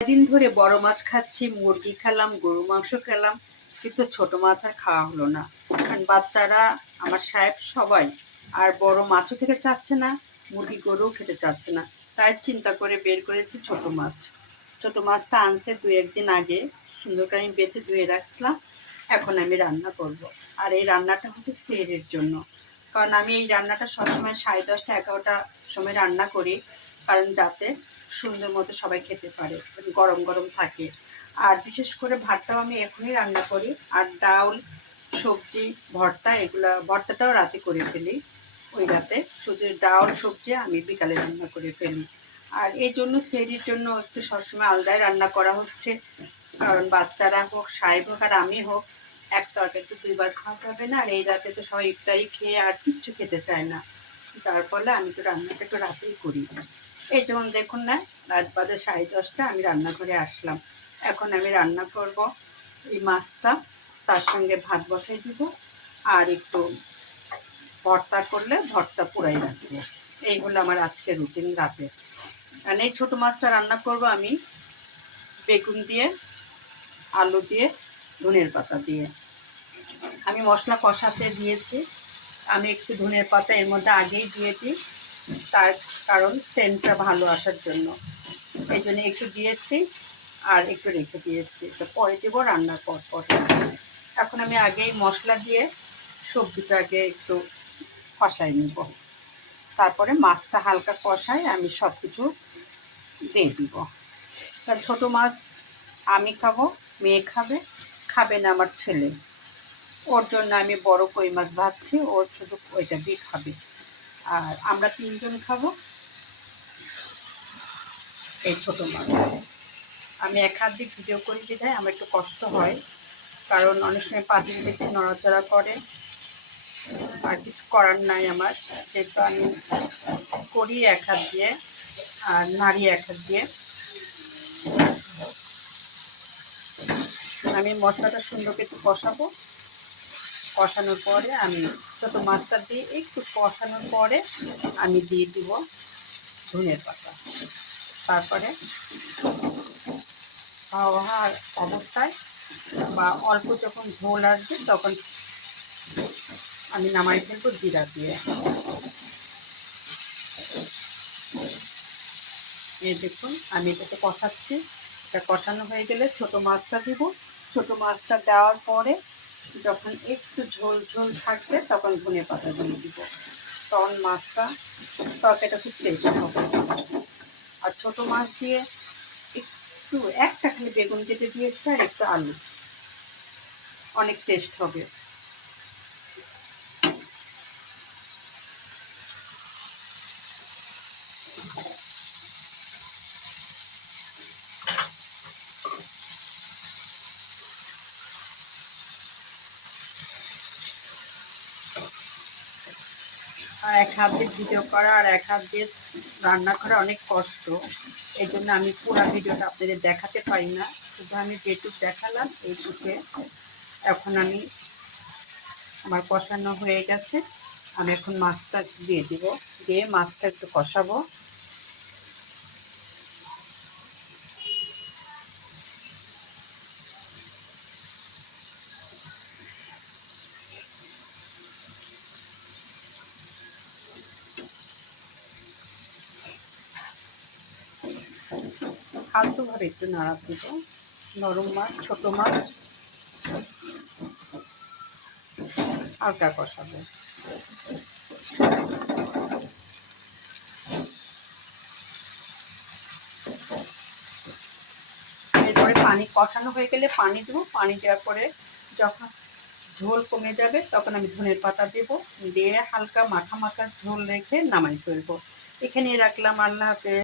কদিন ধরে বড় মাছ খাচ্ছি, মুরগি খেলাম, গরু মাংস খেলাম, কিন্তু ছোট মাছ আর খাওয়া হলো না। কারণ বাচ্চারা, আমার সাহেব সবাই আর বড় মাছও খেতে চাচ্ছে না, মুরগি গরুও খেতে চাচ্ছে না। তাই চিন্তা করে বের করেছি ছোট মাছ। ছোট মাছটা আনছে 2-1 দিন আগে, সুন্দর করে আমি বেছে ধুয়ে রাখছিলাম। এখন আমি রান্না করব। আর এই রান্নাটা হচ্ছে সেহরির জন্য। কারণ আমি এই রান্নাটা সবসময় 10:30 11টার সময় রান্না করি, কারণ যাতে সুন্দর মতো সবাই খেতে পারে, গরম গরম থাকে। আর বিশেষ করে ভাতটাও আমি এখনই রান্না করি, আর ডাল, সবজি, ভর্তা, ভর্তাটাও রাতে করে ফেলি। ওই রাতে শুধু ডাল সবজি আমি বিকালে রান্না করে ফেলি। আর এই জন্য সেহরির জন্য একটু সবসময় আলাদাই রান্না করা হচ্ছে। কারণ বাচ্চারা হোক, সাহেব হোক, আর আমি হোক, এক তরকারি তো 2বার খাওয়া যাবে না। আর এই রাতে তো সবাই ইফতারি খেয়ে আর কিচ্ছু খেতে চায় না, যার ফলে আমি তো রান্নাটা একটু রাতেই করি। এই যেমন দেখুন না, রাত বাজে 10:30, আমি রান্নাঘরে আসলাম। এখন আমি রান্না করব এই মাছটা, তার সঙ্গে ভাত বসাই দিব, আর একটু ভর্তা করলে ভর্তা পুরাই রাখবো। এই হলো আমার আজকের রুটিন রাতে। কারণ এই ছোটো মাছটা রান্না করব আমি বেগুন দিয়ে, আলু দিয়ে, ধনের পাতা দিয়ে। আমি মশলা কষাতে দিয়েছি, আমি একটু ধনের পাতা এর মধ্যে আগেই দিয়ে দিই, তার কারণ সেন্টটা ভালো আসার জন্য। এই জন্য একটু দিয়েছি আর একটু রেখে দিয়েছি, তো পরে দেবো রান্নার পর পর। এখন আমি আগেই মশলা দিয়ে সবজিটাকে একটু কষাই নিব, তারপরে মাছটা হালকা কষাই আমি সব কিছু দিয়ে দিব। কারণ ছোটো মাছ আমি খাবো, মেয়ে খাবে, খাবে না আমার ছেলে। ওর জন্য আমি বড় কই মাছ ভাবছি, ওর শুধু ওইটা দিয়ে খাবে। আর আমরা 3জন খাবো এই ছোটো মাছ। আমি এক হাত দিয়ে ভিডিও করে দিই, আমার একটু কষ্ট হয়, কারণ অনেক সময় পাতিল দেখতে নড়াচড়া করে, আর কিছু করার নাই আমার, যেহেতু আমি করি এক হাত দিয়ে আর নাড়ি এক হাত দিয়ে। আমি মশলাটা সুন্দর করে একটু কষাবো, কষানোর পরে আমি ছোটো মাছটা দিয়ে একটু কষানোর পরে আমি দিয়ে দিব ধনের পাতা। তারপরে খাওয়ার অবস্থায় বা অল্প যখন ঝোল আসবে তখন আমি নামাই ফেলবো জিরা দিয়ে। এই দেখুন আমি এটাকে কষাচ্ছি, এটা কষানো হয়ে গেলে ছোটো মাছটা দিব। ছোটো মাছটা দেওয়ার পরে যখন একটু ঝোল ঝোল থাকবে তখন ধনে পাতা দিয়ে দিব, তখন মাছটা তরকারিটা খুব টেস্ট হবে। আর ছোটো মাছ দিয়ে একটু একটা খালি বেগুন কেটে দিয়েছি আর একটু আলু, অনেক টেস্ট হবে। আর এক হাত দিয়ে ভিডিও করা আর এক হাত দিয়ে রান্না করা অনেক কষ্ট, এই জন্য আমি পুরো ভিডিওটা আপনাদের দেখাতে পারি না, শুধু আমি যেটুক দেখালাম এইটুকে। এখন আমি, আমার কষানো হয়ে গেছে, আমি এখন মাছটা দিয়ে দিব, দিয়ে মাছটা একটু কষাবো। ফালতুভাবে একটু নাড়া দিব, নরম মাছ, ছোটো মাছ, হালকা কষাবো। এরপরে পানি কষানো হয়ে গেলে পানি দেবো, পানি দেওয়ার পরে যখন ঝোল কমে যাবে তখন আমি ধনের পাতা দেবো, দিয়ে হালকা মাখা মাখা ঝোল রেখে নামাই ফেলবো। এখানে রাখলাম। আল্লাহ হাফেজ।